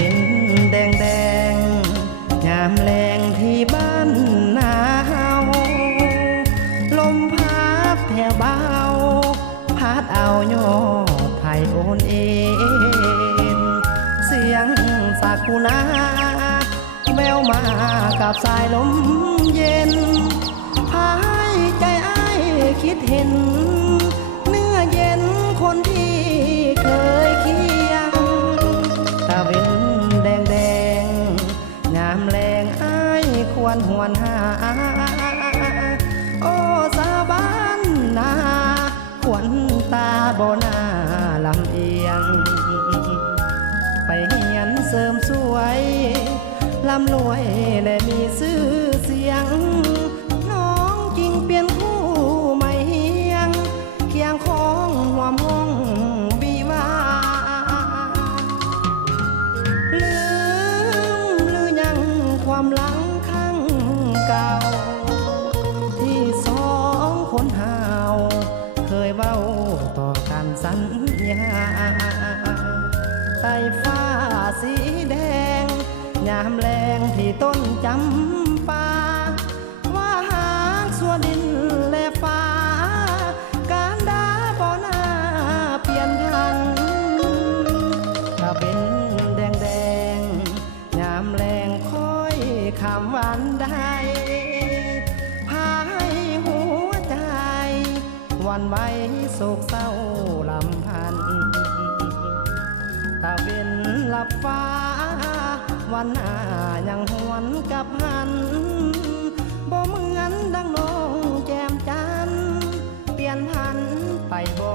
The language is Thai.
เป็นแดงแดงยามแรงที่บ้านนาเฮาลมพัดแผ่วเบาพัดเอายอดไผ่โอนเอ็นเสียงสากุณาแววมากับสายลมเย็นพายใจอ้ายคิดเห็นเนื้อเย็นคนที่เคยเคียงตาเว้นแดงแดงยามแรงอ้ายควรหวนหาโอ้สาบานนาขวัญตาบ่นาลำเอียงไปเฮียนเสริมสวยลำรวยและมีชื่อเสียงน้องจริงเปลี่ยนคู่ไม่เฮียงเคียงของหัวห้องวิวาลืมหรือยังความหลังข้างเก่าที่สองคนหาวเคยเว้าต่อกันสัญญาใต้ฟ้าสีแดงยามแรงที่ต้นจำปาว่าหากสัวดินและฟ้าการดาบ่หน้าเปลี่ยนพันถ้าเป็นแดงแดงยามแรงคอยคำวันใดพายหัวใจวันไว้โศกเศร้าลำพันตาเป็นหลับฟ้าวันหน้ายังหวนกับหันบ่เหมือนดังน้องแจ่มจันเปลี่ยนพันไปบ่